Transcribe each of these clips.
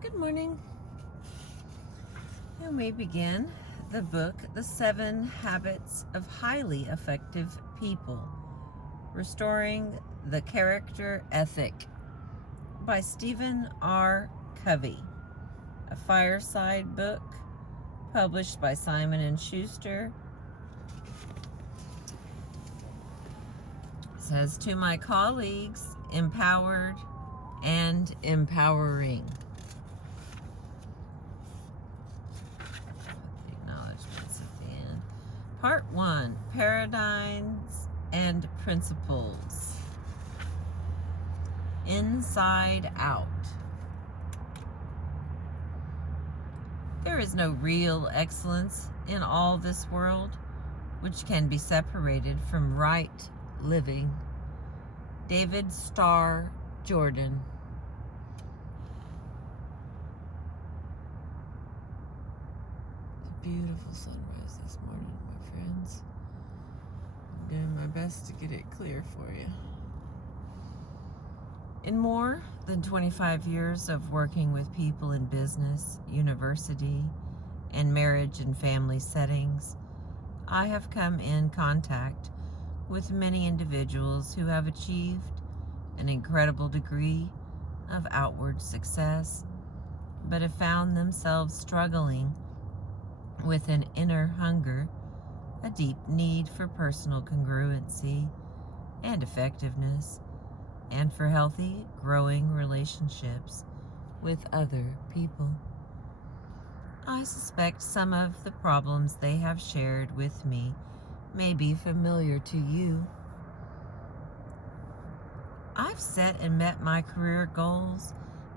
Good morning. And we begin the book, The 7 Habits of Highly Effective People, Restoring the Character Ethic by Stephen R. Covey, a fireside book published by Simon & Schuster. It says, to my colleagues, empowered and empowering. Acknowledgements at the end. Part 1, Paradigms and Principles. Inside Out. There is no real excellence in all this world which can be separated from right living. David Starr Jordan. Beautiful sunrise this morning, my friends. I'm doing my best to get it clear for you. In more than 25 years of working with people in business, university, and marriage and family settings, I have come in contact with many individuals who have achieved an incredible degree of outward success, but have found themselves struggling with an inner hunger, a deep need for personal congruency and effectiveness, and for healthy, growing relationships with other people. I suspect some of the problems they have shared with me may be familiar to you. I've set and met my career goals,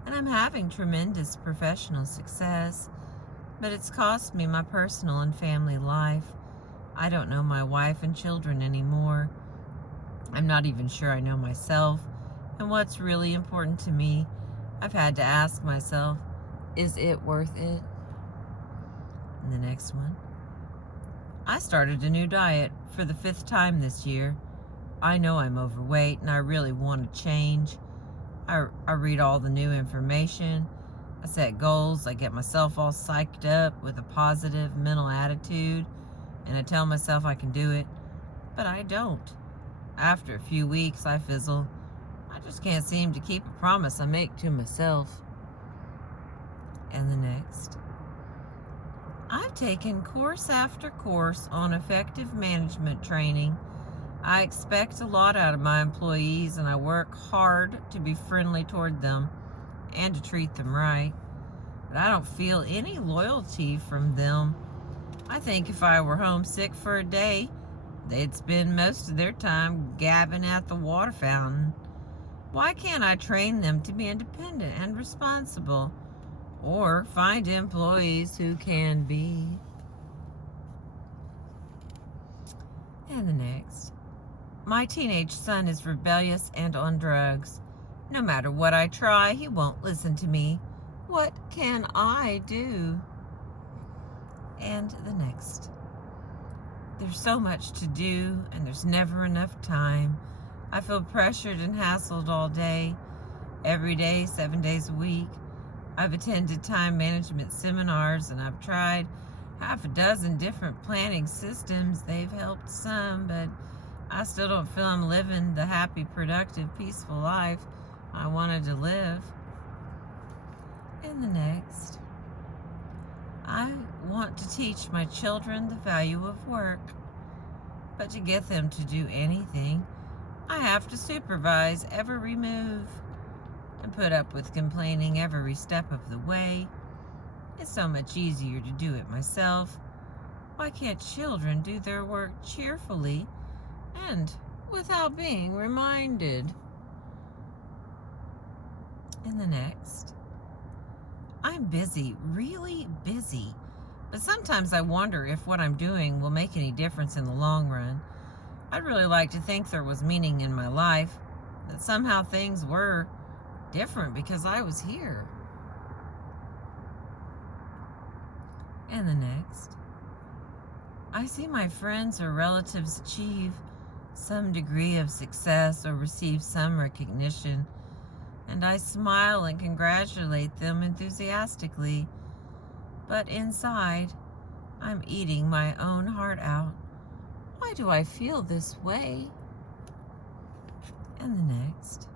and I'm having tremendous professional success, but it's cost me my personal and family life. I don't know my wife and children anymore. I'm not even sure I know myself and what's really important to me. I've had to ask myself, is it worth it? And the next one. I started a new diet for the 5th time this year. I know I'm overweight and I really want to change. I read all the new information. I set goals. I get myself all psyched up with a positive mental attitude, and I tell myself I can do it, but I don't. After a few weeks, I fizzle. I just can't seem to keep a promise I make to myself. And the next. I've taken course after course on effective management training. I expect a lot out of my employees, and I work hard to be friendly toward them and to treat them right, but I don't feel any loyalty from them. I think if I were homesick for a day, they'd spend most of their time gabbing at the water fountain. Why can't I train them to be independent and responsible, or find employees who can be? And the next. My teenage son is rebellious and on drugs. No matter what I try, he won't listen to me. What can I do? And the next. There's so much to do, and there's never enough time. I feel pressured and hassled all day, every day, 7 days a week. I've attended time management seminars, and I've tried half a dozen different planning systems. They've helped some, but I still don't feel I'm living the happy, productive, peaceful life I wanted to live. And the next. I want to teach my children the value of work, but to get them to do anything, I have to supervise every move and put up with complaining every step of the way. It's so much easier to do it myself. Why can't children do their work cheerfully and without being reminded? And the next. I'm busy, really busy, but sometimes I wonder if what I'm doing will make any difference in the long run. I'd really like to think there was meaning in my life, that somehow things were different because I was here. And the next. I see my friends or relatives achieve some degree of success or receive some recognition, and I smile and congratulate them enthusiastically. But inside, I'm eating my own heart out. Why do I feel this way? And the next.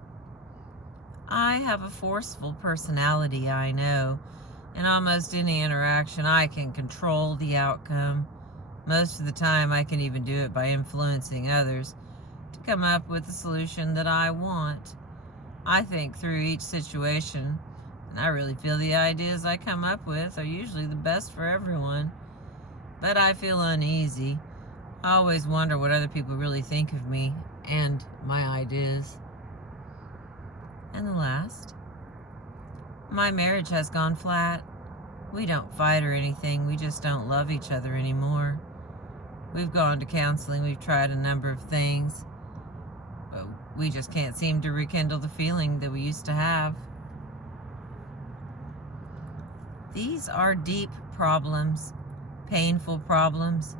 I have a forceful personality, I know. In almost any interaction, I can control the outcome. Most of the time, I can even do it by influencing others to come up with the solution that I want. I think through each situation, and I really feel the ideas I come up with are usually the best for everyone. But I feel uneasy. I always wonder what other people really think of me and my ideas. And the last. My marriage has gone flat. We don't fight or anything. We just don't love each other anymore. We've gone to counseling. We've tried a number of things. But we just can't seem to rekindle the feeling that we used to have. These are deep problems, painful problems,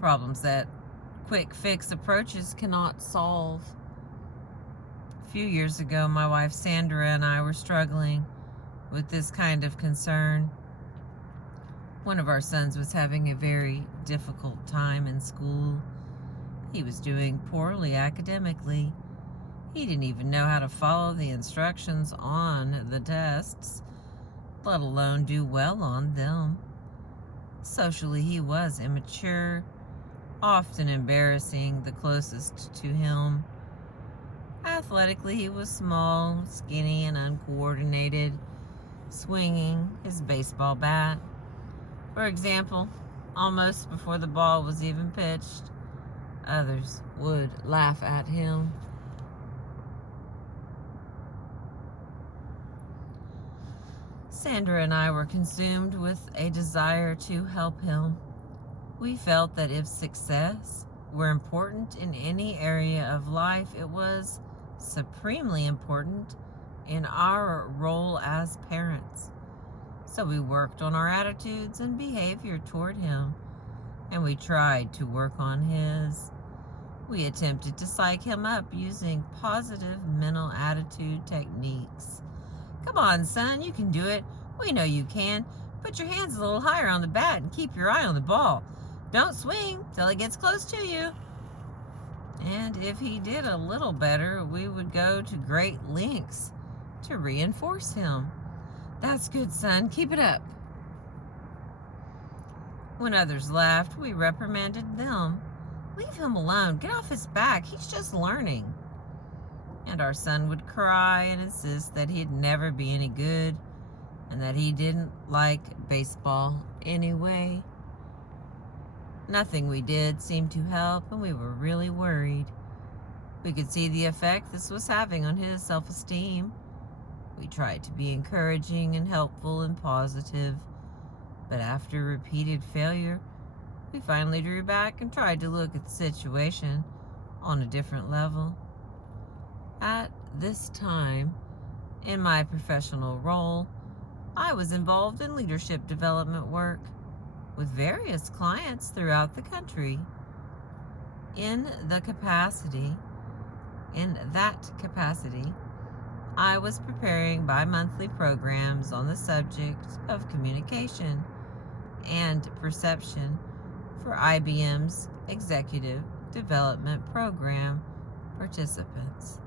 problems that quick fix approaches cannot solve. A few years ago, my wife Sandra and I were struggling with this kind of concern. One of our sons was having a very difficult time in school. He was doing poorly academically. He didn't even know how to follow the instructions on the tests, let alone do well on them. Socially, he was immature, often embarrassing the closest to him. Athletically, he was small, skinny, and uncoordinated, swinging his baseball bat. For example, almost before the ball was even pitched, others would laugh at him. Sandra and I were consumed with a desire to help him. We felt that if success were important in any area of life, it was supremely important in our role as parents. So we worked on our attitudes and behavior toward him, and we tried to work on his. We attempted to psych him up using positive mental attitude techniques. Come on, son, you can do it. We know you can. Put your hands a little higher on the bat and keep your eye on the ball. Don't swing till it gets close to you. And if he did a little better, we would go to great lengths to reinforce him. That's good, son. Keep it up. When others laughed, we reprimanded them. Leave him alone. Get off his back. He's just learning. And our son would cry and insist that he'd never be any good and that he didn't like baseball anyway. Nothing we did seemed to help, and we were really worried. We could see the effect this was having on his self-esteem. We tried to be encouraging and helpful and positive, but after repeated failure, we finally drew back and tried to look at the situation on a different level. At this time, in my professional role, I was involved in leadership development work with various clients throughout the country. In that capacity, I was preparing bi-monthly programs on the subject of communication and perception for IBM's Executive Development Program participants.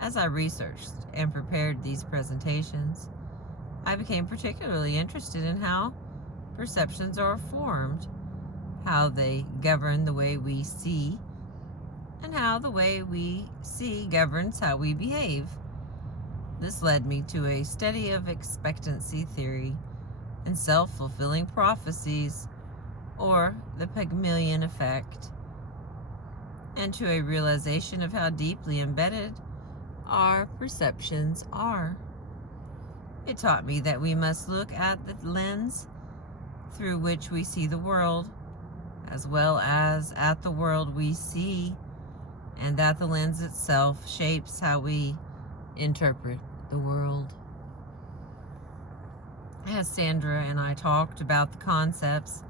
As I researched and prepared these presentations, I became particularly interested in how perceptions are formed, how they govern the way we see, and how the way we see governs how we behave. This led me to a study of expectancy theory and self-fulfilling prophecies, or the Pygmalion effect, and to a realization of how deeply embedded our perceptions are. It taught me that we must look at the lens through which we see the world, as well as at the world we see, and that the lens itself shapes how we interpret the world. As Sandra and I talked about the concepts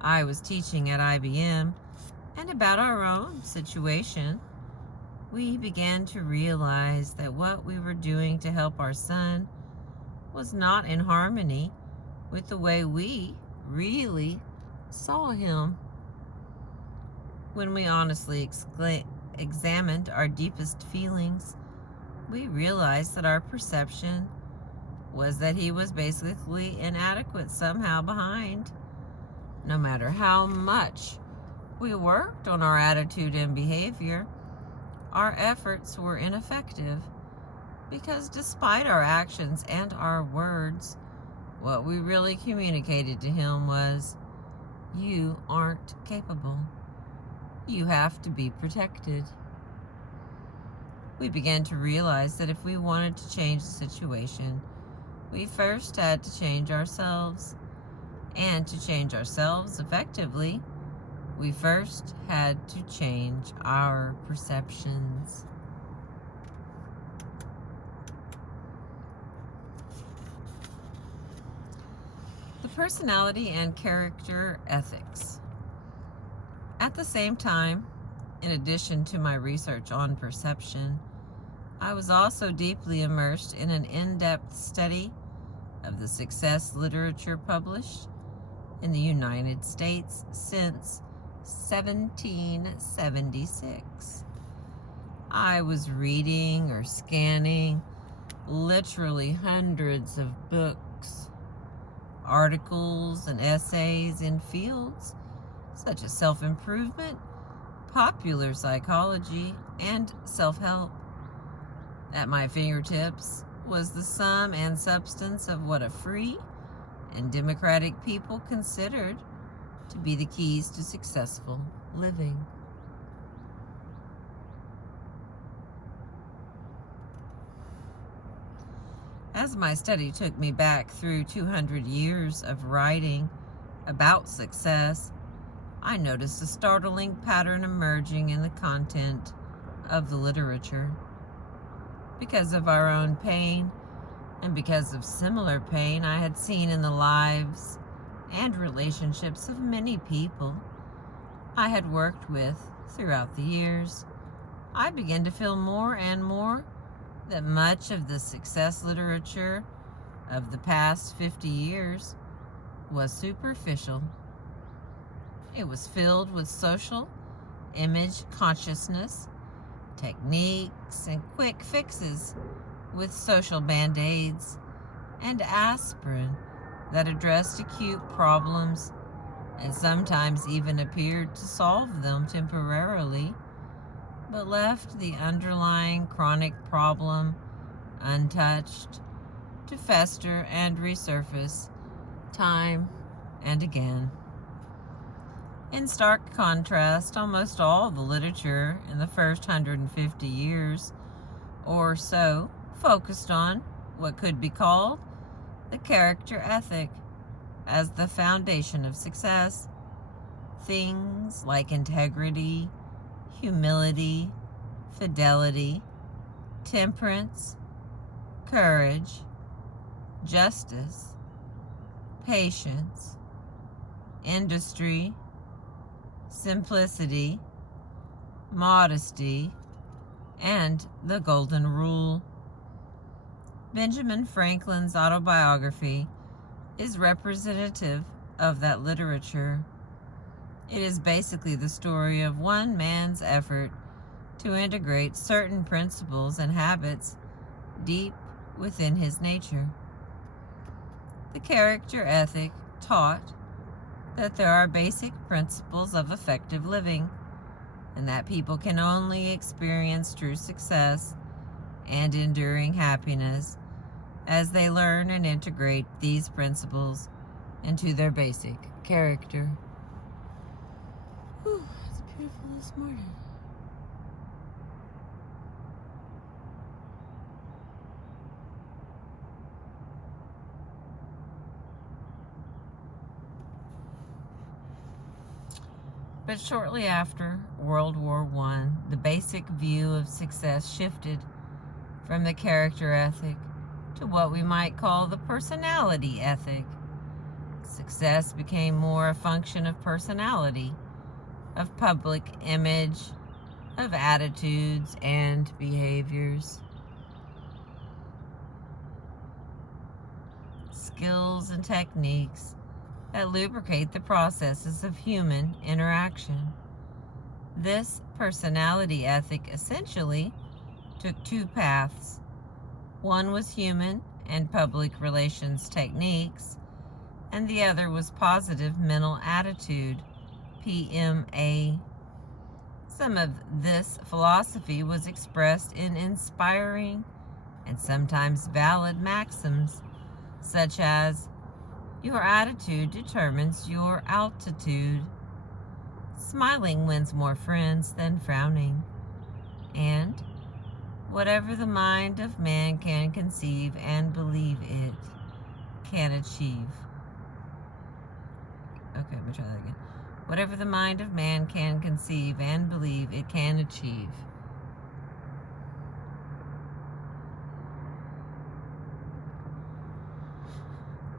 I was teaching at IBM and about our own situation, we began to realize that what we were doing to help our son was not in harmony with the way we really saw him. When we honestly examined our deepest feelings, we realized that our perception was that he was basically inadequate, somehow behind. No matter how much we worked on our attitude and behavior, our efforts were ineffective, because despite our actions and our words, what we really communicated to him was, "You aren't capable. You have to be protected." We began to realize that if we wanted to change the situation, we first had to change ourselves. And to change ourselves effectively, we first had to change our perceptions. The personality and character ethics. At the same time, in addition to my research on perception, I was also deeply immersed in an in-depth study of the success literature published in the United States since 1776. I was reading or scanning literally hundreds of books, articles, and essays in fields such as self-improvement, popular psychology, and self-help. At my fingertips was the sum and substance of what a free and democratic people considered to be the keys to successful living. As my study took me back through 200 years of writing about success, I noticed a startling pattern emerging in the content of the literature. Because of our own pain, and because of similar pain I had seen in the lives and relationships of many people I had worked with throughout the years, I began to feel more and more that much of the success literature of the past 50 years was superficial. It was filled with social image consciousness, techniques, and quick fixes with social band-aids and aspirin that addressed acute problems and sometimes even appeared to solve them temporarily, but left the underlying chronic problem untouched to fester and resurface time and again. In stark contrast, almost all the literature in the first 150 years or so focused on what could be called the character ethic as the foundation of success. Things like integrity, humility, fidelity, temperance, courage, justice, patience, industry, simplicity, modesty, and the golden rule. Benjamin Franklin's autobiography is representative of that literature. It is basically the story of one man's effort to integrate certain principles and habits deep within his nature. The character ethic taught that there are basic principles of effective living, and that people can only experience true success and enduring happiness as they learn and integrate these principles into their basic character. Whew, it's beautiful this morning. But shortly after World War I, the basic view of success shifted from the character ethic to what we might call the personality ethic. Success became more a function of personality, of public image, of attitudes and behaviors, skills and techniques that lubricate the processes of human interaction. This personality ethic essentially took two paths. One was human and public relations techniques, and the other was positive mental attitude, PMA. Some of this philosophy was expressed in inspiring and sometimes valid maxims, such as, your attitude determines your altitude, smiling wins more friends than frowning, and whatever the mind of man can conceive and believe it can achieve. Okay, let me try that again. Whatever the mind of man can conceive and believe it can achieve.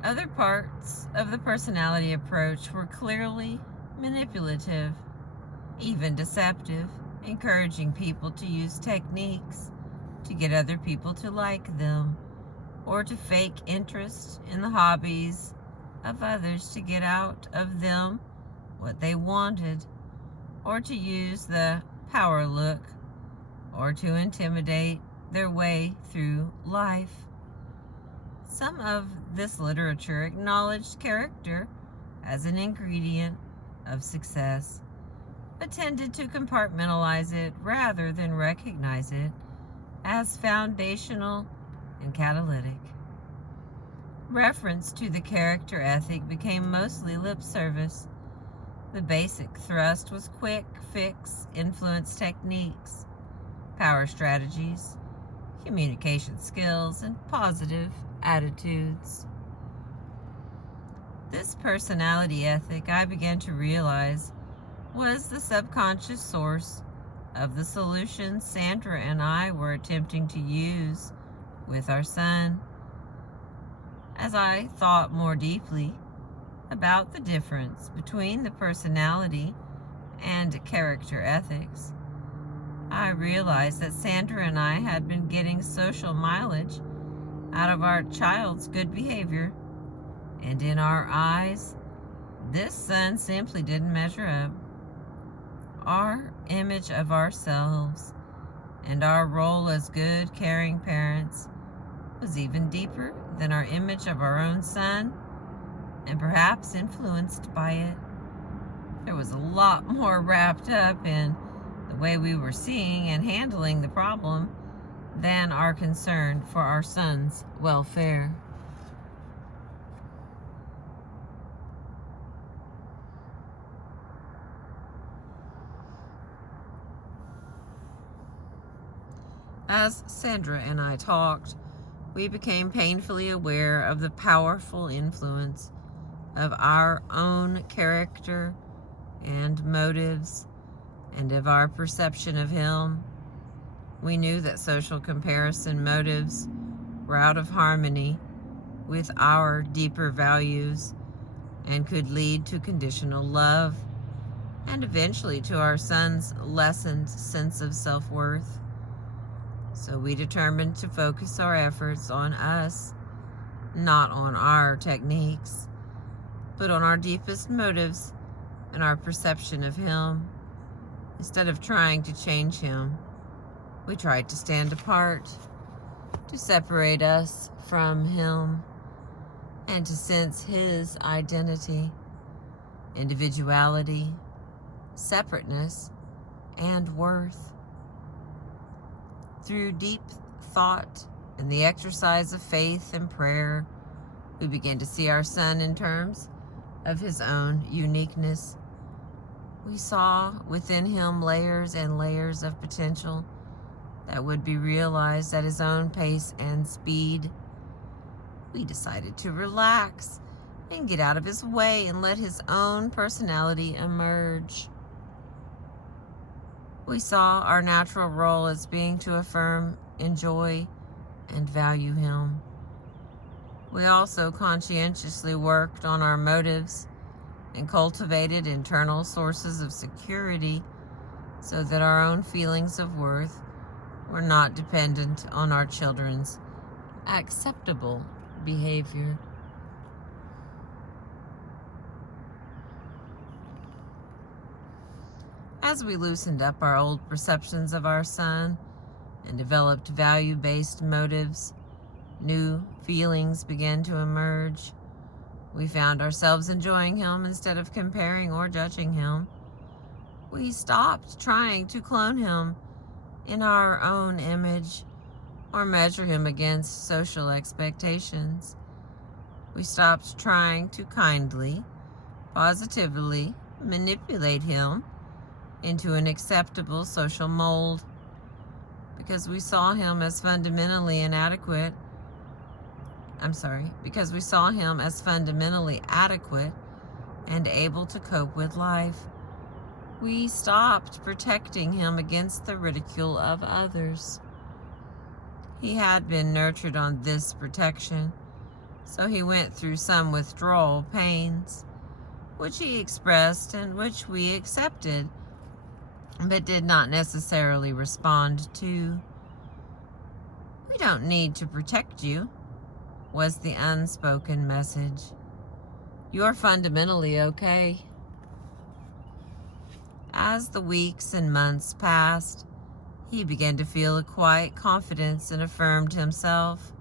Other parts of the personality approach were clearly manipulative, even deceptive, encouraging people to use techniques to get other people to like them, or to fake interest in the hobbies of others to get out of them what they wanted, or to use the power look, or to intimidate their way through life. Some of this literature acknowledged character as an ingredient of success, but tended to compartmentalize it rather than recognize it as foundational and catalytic. Reference to the character ethic became mostly lip service. The basic thrust was quick fix influence techniques, power strategies, communication skills, and positive attitudes. This personality ethic, I began to realize, was the subconscious source of the solutions Sandra and I were attempting to use with our son. As I thought more deeply about the difference between the personality and character ethics, I realized that Sandra and I had been getting social mileage out of our child's good behavior, and in our eyes, this son simply didn't measure up. Our image of ourselves and our role as good, caring parents was even deeper than our image of our own son, and perhaps influenced by it. There was a lot more wrapped up in the way we were seeing and handling the problem than our concern for our son's welfare. As Sandra and I talked, we became painfully aware of the powerful influence of our own character and motives, and of our perception of him. We knew that social comparison motives were out of harmony with our deeper values and could lead to conditional love and eventually to our son's lessened sense of self-worth. So we determined to focus our efforts on us, not on our techniques, but on our deepest motives and our perception of him. Instead of trying to change him, we tried to stand apart, to separate us from him, and to sense his identity, individuality, separateness, and worth. Through deep thought and the exercise of faith and prayer, we began to see our son in terms of his own uniqueness. We saw within him layers and layers of potential that would be realized at his own pace and speed. We decided to relax and get out of his way and let his own personality emerge. We saw our natural role as being to affirm, enjoy, and value him. We also conscientiously worked on our motives and cultivated internal sources of security so that our own feelings of worth were not dependent on our children's acceptable behavior. As we loosened up our old perceptions of our son and developed value-based motives, new feelings began to emerge. We found ourselves enjoying him instead of comparing or judging him. We stopped trying to clone him in our own image or measure him against social expectations. We stopped trying to kindly, positively manipulate him into an acceptable social mold because we saw him as fundamentally inadequate. Because we saw him as fundamentally adequate and able to cope with life. We stopped protecting him against the ridicule of others. He had been nurtured on this protection, so he went through some withdrawal pains, which he expressed and which we accepted, but did not necessarily respond to. "We don't need to protect you," was the unspoken message. "You're fundamentally okay." As the weeks and months passed, he began to feel a quiet confidence and affirmed himself.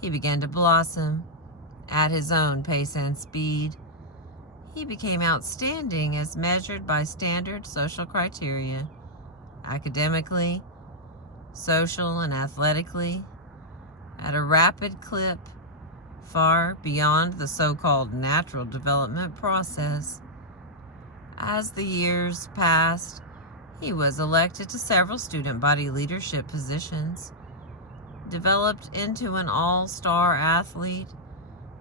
He began to blossom at his own pace and speed. He became outstanding as measured by standard social criteria, academically, social, and athletically, at a rapid clip, far beyond the so-called natural development process. As the years passed, he was elected to several student body leadership positions, developed into an all-star athlete,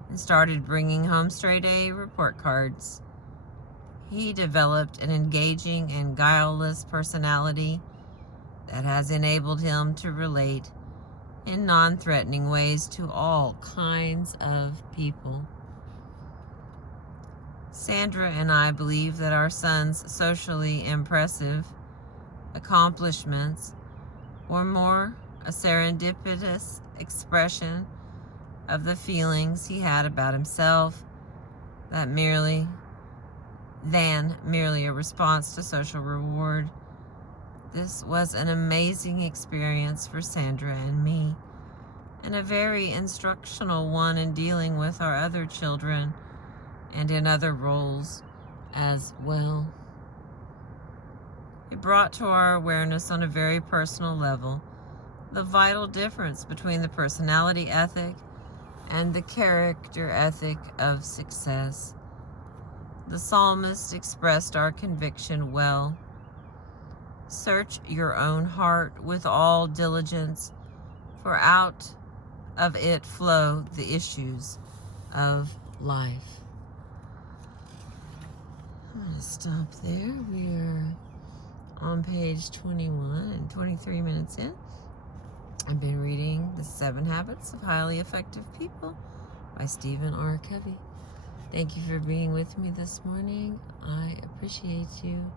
and started bringing home straight-A report cards. He developed an engaging and guileless personality that has enabled him to relate in non-threatening ways to all kinds of people. Sandra and I believe that our son's socially impressive accomplishments were more a serendipitous expression of the feelings he had about himself than merely a response to social reward. This was an amazing experience for Sandra and me, and a very instructional one in dealing with our other children and in other roles as well. It brought to our awareness on a very personal level the vital difference between the personality ethic and the character ethic of success. The psalmist expressed our conviction well. "Search your own heart with all diligence, for out of it flow the issues of life." I'm going to stop there. We are on page 21 and 23 minutes in. I've been reading The 7 Habits of Highly Effective People by Stephen R. Covey. Thank you for being with me this morning. I appreciate you.